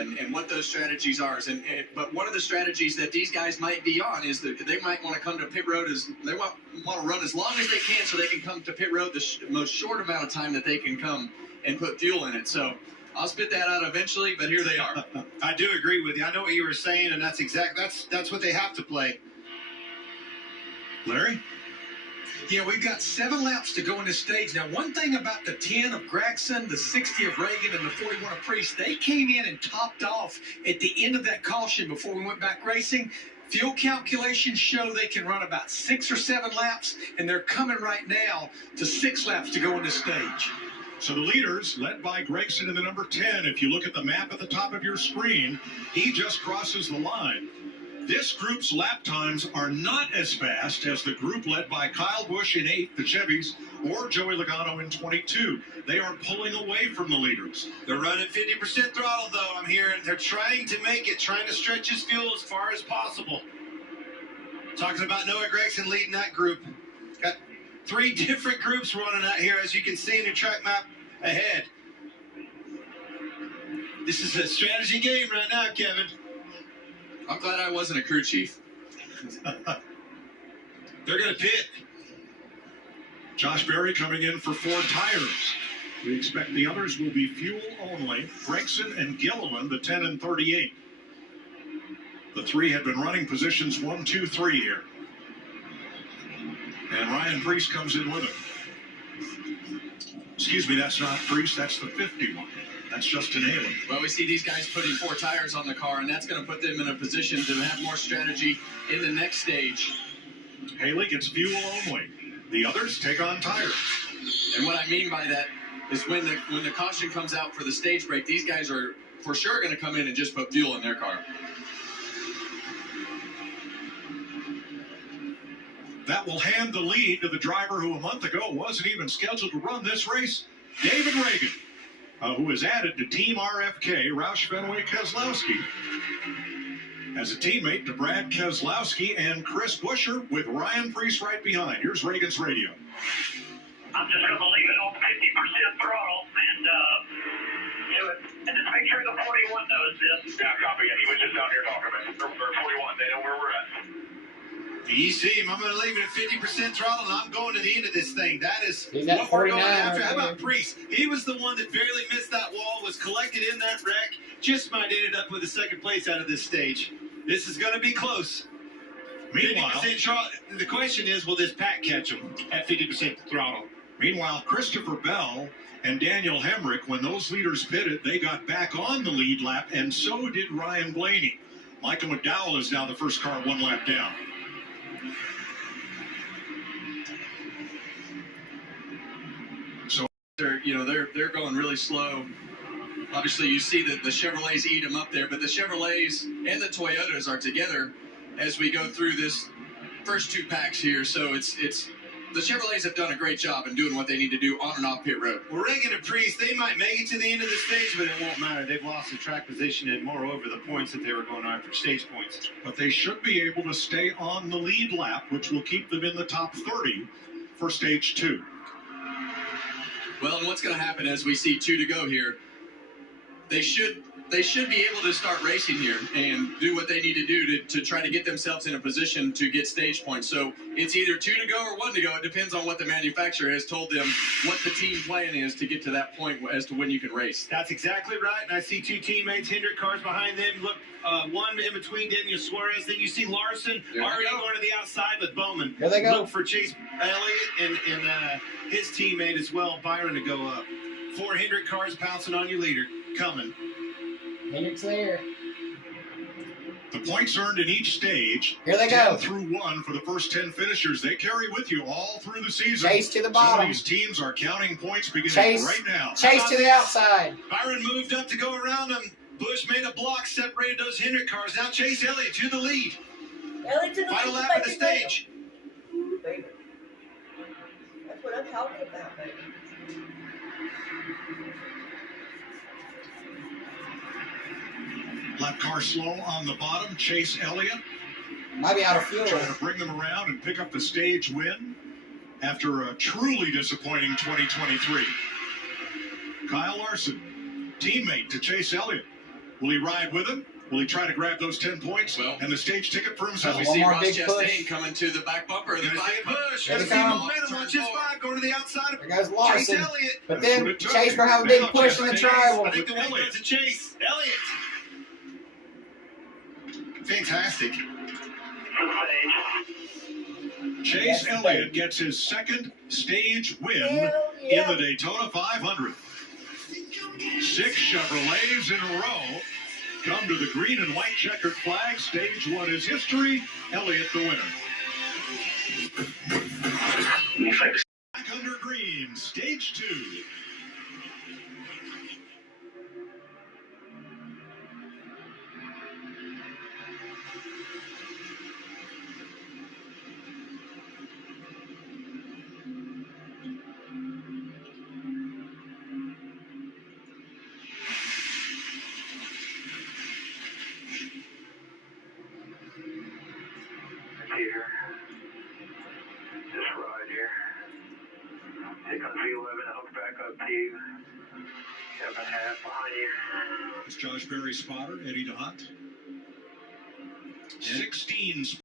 and what those strategies are. But one of the strategies that these guys might be on is that they might want to come to pit road they want to run as long as they can so they can come to pit road the most short amount of time that they can come and put fuel in it. So I'll spit that out eventually, but here they are. I do agree with you. I know what you were saying, and that's what they have to play. Larry? Yeah, we've got 7 laps to go in this stage. Now, one thing about the 10 of Gregson, the 60 of Reagan, and the 41 of Priest, they came in and topped off at the end of that caution before we went back racing. Fuel calculations show they can run about 6 or 7 laps, and they're coming right now to 6 laps to go in this stage. So the leaders, led by Gregson in the number 10, if you look at the map at the top of your screen, he just crosses the line. This group's lap times are not as fast as the group led by Kyle Busch in 8, the Chevys, or Joey Logano in 22. They are pulling away from the leaders. They're running 50% throttle, though, I'm hearing. They're trying to make it, trying to stretch his fuel as far as possible. Talking about Noah Gregson leading that group. Got 3 different groups running out here, as you can see in the track map ahead. This is a strategy game right now, Kevin. I'm glad I wasn't a crew chief. They're going to pit. Josh Berry coming in for 4 tires. We expect the others will be fuel only. Gregson and Gilliland, the 10 and 38. The 3 have been running positions 1, 2, 3 here. And Ryan Priest comes in with it. Excuse me, that's not Priest, that's the 51. That's Justin Haley. Well, we see these guys putting 4 tires on the car, and that's going to put them in a position to have more strategy in the next stage. Haley gets fuel only. The others take on tires. And what I mean by that is when the caution comes out for the stage break, these guys are for sure going to come in and just put fuel in their car. That will hand the lead to the driver who a month ago wasn't even scheduled to run this race, David Reagan. Who is added to Team RFK, Roush Fenway Keselowski, as a teammate to Brad Keselowski and Chris Buescher with Ryan Priest right behind. Here's Reagan's radio. I'm just going to leave it on 50% throttle and do it. And just make sure the 41 knows this. Yeah, copy. Yeah, he was just down here talking about it. Or 41, they know where we're at. You see him. I'm going to leave it at 50% throttle, and I'm going to the end of this thing. That is what we're going 49 after. right How about there. Priest? He was the one that barely missed that wall, was collected in that wreck. Just might ended up with a second place out of this stage. This is going to be close. Meanwhile, 50% the question is, will this pack catch him at 50% throttle? Meanwhile, Christopher Bell and Daniel Hemrick, when those leaders pitted, they got back on the lead lap, and so did Ryan Blaney. Michael McDowell is now the first car 1 lap down. They're going really slow. Obviously, you see that the Chevrolets eat them up there, but the Chevrolets and the Toyotas are together as we go through this first 2 packs here. So it's the Chevrolets have done a great job in doing what they need to do on and off pit road. Well, Reagan and Priest, they might make it to the end of the stage, but it won't matter. They've lost the track position and, moreover, the points that they were going after, stage points. But they should be able to stay on the lead lap, which will keep them in the top 30 for stage 2. Well, and what's going to happen as we see 2 to go here, they should be able to start racing here and do what they need to do to try to get themselves in a position to get stage points. So it's either 2 to go or 1 to go. It depends on what the manufacturer has told them, what the team plan is to get to that point as to when you can race. That's exactly right. And I see 2 teammates, Hendrick cars behind them. Look, 1 in between Daniel Suarez. Then you see Larson already going to the outside with Bowman. There they go. Look for Chase Elliott and his teammate as well, Byron, to go up. 4 Hendrick cars pouncing on your leader. Coming. Hendrick's there. The points earned in each stage, Here they 10 go. through 1 for the first 10 finishers, they carry with you all through the season. Chase to the Some bottom. of these teams are counting points beginning Chase. right now. Chase to the outside. Byron moved up to go around him. Bush made a block, separated those Hendrick cars. Now Chase Elliott to the lead. Elliott to the Final lead, lap of the baby, stage. Ooh, baby. That's what I'm talking about, baby. Lap car slow on the bottom. Chase Elliott Might be out of fuel. trying to bring them around and pick up the stage win after a truly disappointing 2023. Kyle Larson, teammate to Chase Elliott. Will he ride with him? Will he try to grab those 10 points Well, and the stage ticket for himself? We One see more Ross big Chastain push. coming to the back bumper of the There's back a push. Here There's they the come. momentum. Watch his 5 going to the outside of There goes Chase Larson. Elliott. But That's what then it took. Chase gonna have a big Now push in the Chastain. tribal. I think the win Elliott. goes to Chase Elliott. Fantastic. Chase Elliott gets his second stage win Hell in yeah. the Daytona 500. 6 Chevrolets in a row come to the green and white checkered flag. Stage 1 is history. Elliott the winner. Back under green, stage 2. Here. Just right here. Take on V11 and hook back up to you. 7.5 behind you. It's Josh Berry's spotter, Eddie DeHunt. 16